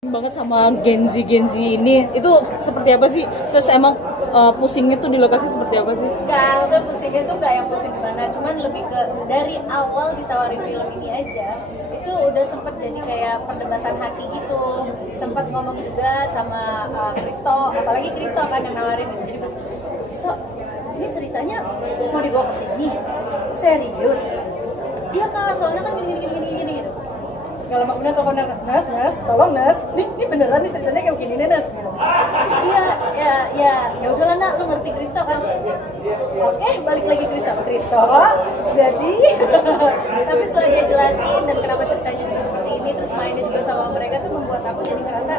banget sama Gen Z ini itu seperti apa sih? Terus emang pusingnya tuh di lokasi seperti apa sih? Enggak, maksudnya pusingnya tuh enggak yang pusing gimana, cuman lebih ke dari awal ditawarin film ini aja itu udah sempet jadi kayak perdebatan hati gitu, sempat ngomong juga sama Kristo, apalagi Kristo kan yang nawarin gitu. Jadi Mas, Kristo, ini ceritanya mau dibawa ke sini? Serius? Iya kak, soalnya kan gini gitu. Kalau kemudian telepon Nas, tolong Nas, ini beneran nih ceritanya kayak begini nih Nas. Iya, ya udahlah nak, lu ngerti Kristo kan? Oke, balik lagi Kristo. Jadi, tapi setelah dia jelasin dan kenapa ceritanya juga seperti ini, terus mainnya juga sama mereka tuh membuat aku jadi ngerasa,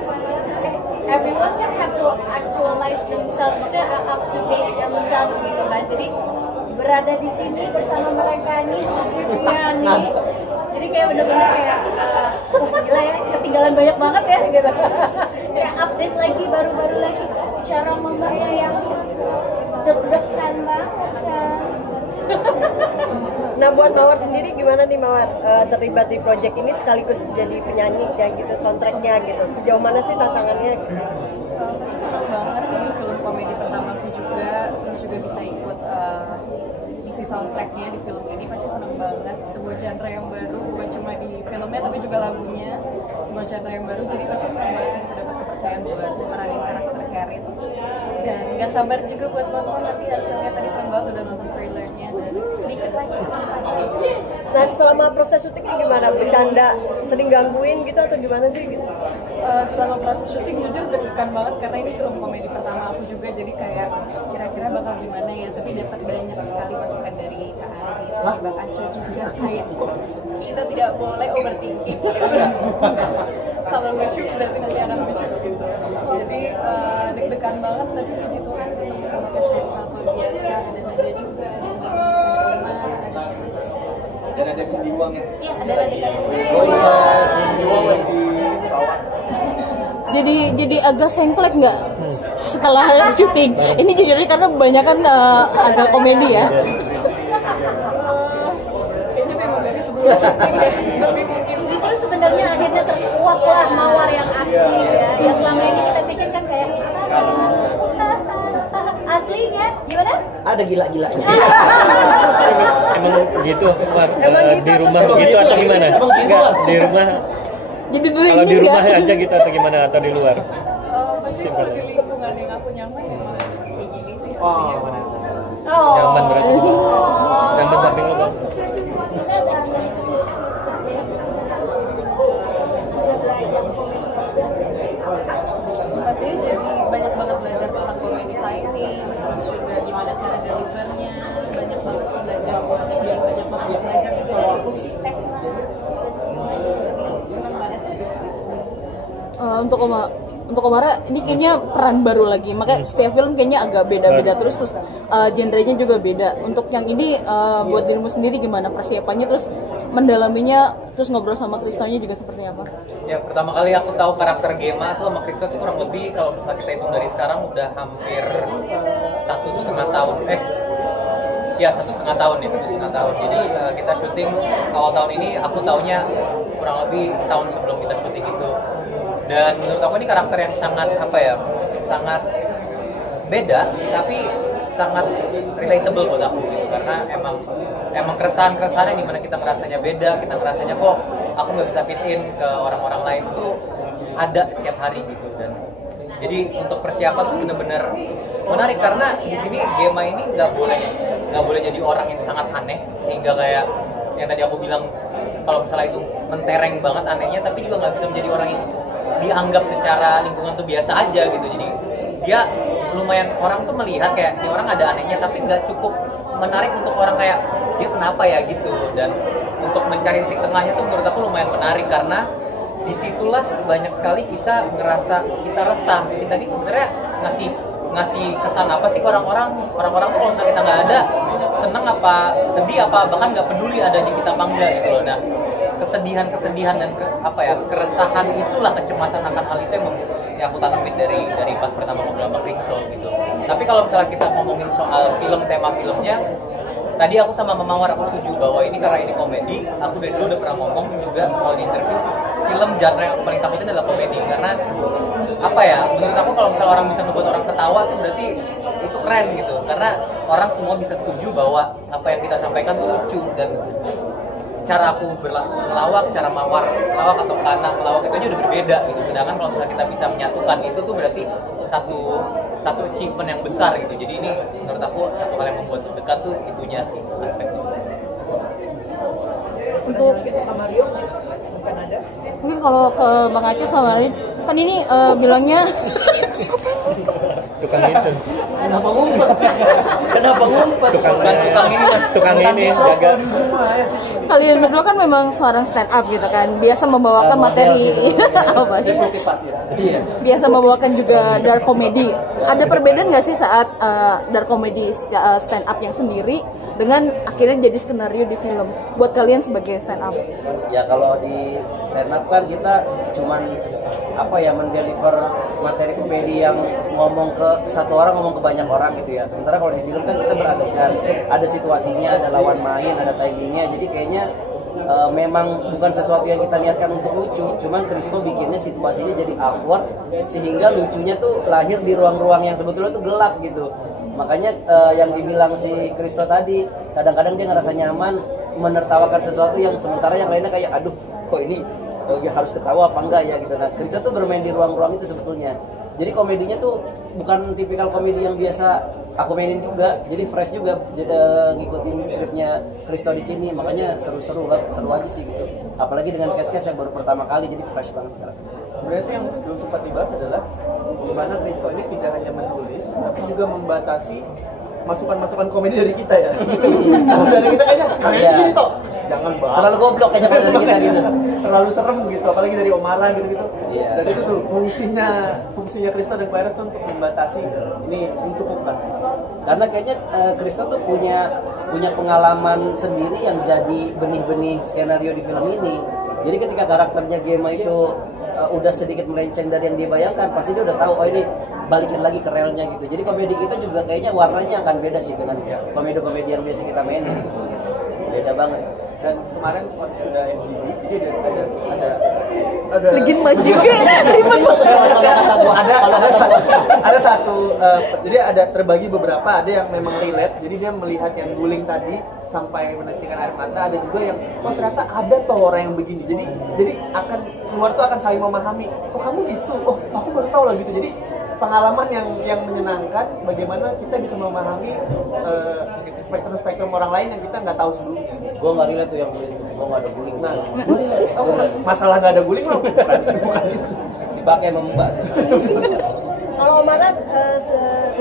everyone can have to actualize themselves, maksudnya up to date themselves gitu kan. Jadi berada di sini bersama mereka nih, nih. Jadi kayak bener-bener kayak gila ya, ketinggalan banyak banget ya gitu. Kayak update lagi, baru-baru lagi cara membayang deg-degan banget kan. Nah buat Mawar sendiri gimana nih Mawar terlibat di project ini sekaligus jadi penyanyi kayak gitu, soundtracknya gitu, sejauh mana sih tantangannya? Pasti senang banget, ini film komedi pertamaku juga, terus juga bisa ikut isi soundtracknya di film ini, pasti senang banget. Sebuah genre yang baru, bukan cuma di filmnya tapi juga lagunya, sebuah genre yang baru, jadi pasti senang banget sih bisa dapat kepercayaan buat meranin karakter Karin. Dan gak sabar juga buat nonton nanti hasilnya, tadi senang banget udah nonton trailernya dan sedikit lagi. Nah selama proses syutingnya gimana? Bercanda sering gangguin gitu atau gimana sih gitu? Selama proses syuting jujur deg-degan banget karena ini film komedi pertama aku juga, jadi kayak kira-kira bakal gimana ya, tapi dapat banyak sekali masukan dari Kak Ari, Bang Aco juga kayak kita tidak boleh overthinking. Kalau lucu berarti nanti akan lucu gitu. Jadi deg-degan banget, tapi puji Tuhan ketemu sama cast yang sangat luar biasa, ada Nadia juga, ada Omar, dan ada Cindy Wang ya? Iya, ada Nadia. Oh iya, Cindy Wang lagi di pesawat. Jadi agak sengklek nggak setelah syuting? Ini jujurnya karena kebanyakan agak komedi ya. Kayaknya memang dari sebelum syuting deh. Tapi mungkin Justru sebenarnya akhirnya terkuak lah Mawar yang asli ya, yang selama ini kita pikir kan kayak aslinya gimana? Ada gila-gilanya. Emang gitu, War? Emang gitu Di rumah atau begitu atau gimana? Emang gitu, Enggak, War? di rumah. jadi Kalau di rumah aja gitu atau gimana, atau di luar? pasti kalau di lingkungan yang aku nyaman ya kayak gini sih. Oh. Nyaman berarti. Nyaman samping lo bang. Pastinya jadi banyak banget belajar tentang comedy timing, terus juga gimana cara delivernya, banyak banget sih belajar, banyak banget belajar juga dari musik untuk Omara ini kayaknya peran baru lagi, makanya setiap film kayaknya agak beda-beda terus genrenya juga beda. Untuk yang ini buat dirimu sendiri gimana persiapannya, terus mendalaminya, terus ngobrol sama Kristonya juga seperti apa? Ya pertama kali aku tahu karakter Gema tuh sama Kristo tuh kurang lebih kalau misalnya kita hitung dari sekarang udah hampir 1,5 tahun. 1,5 tahun ya, 1,5 tahun. Jadi kita syuting awal tahun ini, aku taunya kurang lebih setahun sebelum kita syuting itu. Dan menurut aku ini karakter yang sangat sangat beda, tapi sangat relatable buat aku gitu. Karena emang keresahan-keresahan yang dimana kita ngerasanya beda, kita ngerasanya kok aku nggak bisa fit in ke orang-orang lain tuh ada setiap hari gitu. Dan jadi untuk persiapan tuh bener-bener menarik karena di sini Gema ini nggak boleh jadi orang yang sangat aneh, sehingga kayak yang tadi aku bilang kalau misalnya itu mentereng banget anehnya, tapi juga nggak bisa menjadi orang yang dianggap secara lingkungan tuh biasa aja gitu. Jadi dia lumayan, orang tuh melihat kayak ini orang ada anehnya, tapi nggak cukup menarik untuk orang kayak dia kenapa ya gitu. Dan untuk mencari titik tengahnya tuh menurut aku lumayan menarik karena disitulah banyak sekali kita ngerasa kita resah. Kita nih sebenarnya ngasih kesan apa sih ke orang-orang tuh kalau misalnya kita nggak ada, seneng apa sedih apa bahkan nggak peduli adanya kita apa enggak gitu loh. Nah kesedihan dan keresahan itulah, kecemasan akan hal itu yang aku tanamin dari pas pertama ngobrol sama Kristo gitu. Tapi kalau misalnya kita ngomongin soal film, tema filmnya tadi aku sama Mawar aku setuju bahwa ini karena ini komedi. Aku dari dulu udah pernah ngomong juga kalau di interview, film genre yang aku paling takutin adalah komedi karena apa ya? Menurut aku kalau misalnya orang bisa ngebuat orang ketawa tuh berarti itu keren gitu. Karena orang semua bisa setuju bahwa apa yang kita sampaikan tuh lucu dan cara aku melawak, cara Mawar melawak atau Kana melawak itu aja udah berbeda gitu. Sedangkan kalau misalnya kita bisa menyatukan itu tuh berarti satu achievement yang besar gitu. Jadi ini menurut aku satu hal yang membuat dekat tuh itunya sih aspeknya. Untuk mungkin kalau ke Bang Aceh sama Rin, kan ini bilangnya tukang itu. Kenapa ngumpet? Kenapa ngumpet? Tukang ini jaga. kalian berdua kan memang seorang stand up gitu kan, biasa membawakan materi apa sih? Iya. Biasa membawakan juga dark comedy. Ada perbedaan nggak sih saat dark comedy stand up yang sendiri dengan akhirnya jadi skenario di film buat kalian sebagai stand up? Ya kalau di stand up kan kita cuman apa ya, mendeliver materi komedi yang ngomong ke satu orang, ngomong ke banyak orang gitu ya. Sementara kalau di film kan kita beradegan, ada situasinya, ada lawan main, ada timingnya. Jadi kayaknya memang bukan sesuatu yang kita niatkan untuk lucu, cuman Kristo bikinnya situasinya jadi awkward sehingga lucunya tuh lahir di ruang-ruang yang sebetulnya tuh gelap gitu. Makanya yang dibilang si Kristo tadi, kadang-kadang dia ngerasa nyaman menertawakan sesuatu yang sementara yang lainnya kayak aduh kok ini harus ketawa apa enggak ya gitu. Nah Kristo tuh bermain di ruang-ruang itu sebetulnya. Jadi komedinya tuh bukan tipikal komedi yang biasa aku mainin juga, jadi fresh juga, jadi ngikutin skripnya Kristo di sini, makanya seru aja sih gitu. Apalagi dengan cast-cast yang baru pertama kali, jadi fresh banget sekarang. Sebenarnya itu yang belum sempat dibahas adalah gimana Kristo ini tidak hanya menulis, tapi juga membatasi masukan-masukan komedi dari kita ya. Dari kita kayaknya sekalian gini toh, jangan banget. Terlalu goblok kayaknya dari kita gitu. Terlalu serem gitu, apalagi dari Omara gitu-gitu. Iya. Dan itu tuh fungsinya Kristo dan Claire tuh untuk membatasi ini mencukupkan. Karena kayaknya Kristo tuh punya pengalaman sendiri yang jadi benih-benih skenario di film ini. Jadi ketika karakternya Gemma itu udah sedikit melenceng dari yang dia bayangkan, pasti dia udah tahu oh ini balikin lagi ke relnya gitu. Jadi komedi kita juga kayaknya warnanya akan beda sih dengan komedi-komedi yang biasa kita mainin gitu. Beda banget. Dan kemarin waktu sudah MCD, jadi ada Lagi maju ribet ada satu jadi ada terbagi beberapa, ada yang memang relate, jadi dia melihat yang guling tadi sampai menetikan air mata, ada juga yang oh ternyata ada toh orang yang begini, jadi akan keluar tuh akan saling memahami, oh kamu gitu, oh aku baru tahu lah gitu. Jadi pengalaman yang menyenangkan bagaimana kita bisa memahami spektrum orang lain yang kita nggak tahu sebelumnya. Gue nggak relate tuh yang guling, gue nggak ada guling. Nah, masalah nggak ada guling loh, bukan itu. Dipakai membuat. Kalau Omara,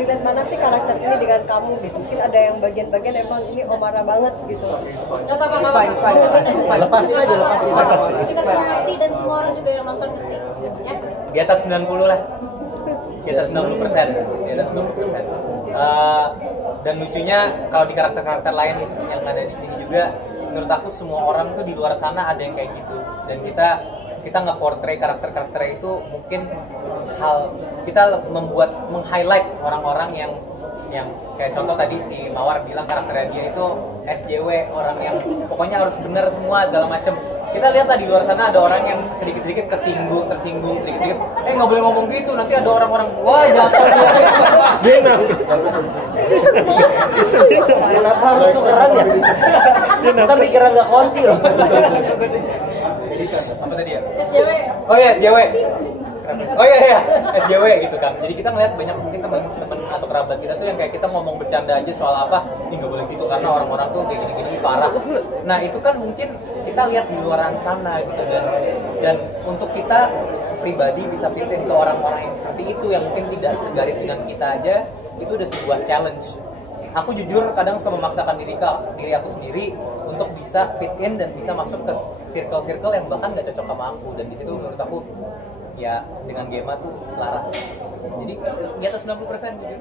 relate mana sih karakter ini dengan kamu gitu? Mungkin ada yang bagian-bagian emang ini Omara banget gitu. Gak apa-apa, Lepasin aja. kita semua ngerti dan semua orang juga yang nonton ngerti ya. Di atas 90 lah. Di atas 90%. Di atas 90%. Dan lucunya kalau di karakter-karakter lain yang ada di sini juga, menurut aku semua orang tuh di luar sana ada yang kayak gitu. Dan kita nggak portray karakter-karakter itu, mungkin kita meng-highlight orang-orang yang kayak contoh tadi si Mawar bilang karakternya dia itu SJW, orang yang pokoknya harus bener semua segala macem. Kita lihat lah di luar sana ada orang yang sedikit-sedikit tersinggung sedikit-sedikit, nggak boleh ngomong gitu, nanti ada orang-orang wah jatuh. Kenapa harus tukeran ya? Ntar dikira nggak konti loh. Apa tadi ya? SJW. Oh iya, SJW. Oh iya, SJW gitu kan. Jadi kita ngeliat banyak mungkin teman-teman atau kerabat kita tuh yang kayak kita ngomong bercanda aja soal apa, ini nggak boleh gitu karena orang-orang tuh kayak gini-gini parah. Nah itu kan mungkin kita lihat di luar sana gitu, dan untuk kita pribadi bisa fitin ke orang-orang yang seperti itu yang mungkin tidak segaris dengan kita aja, itu udah sebuah challenge. Aku jujur kadang suka memaksakan diri aku sendiri untuk bisa fit in dan bisa masuk ke circle-circle yang bahkan gak cocok sama aku, dan di situ menurut aku ya dengan Gemma tuh selaras. Jadi di atas 90% jujur.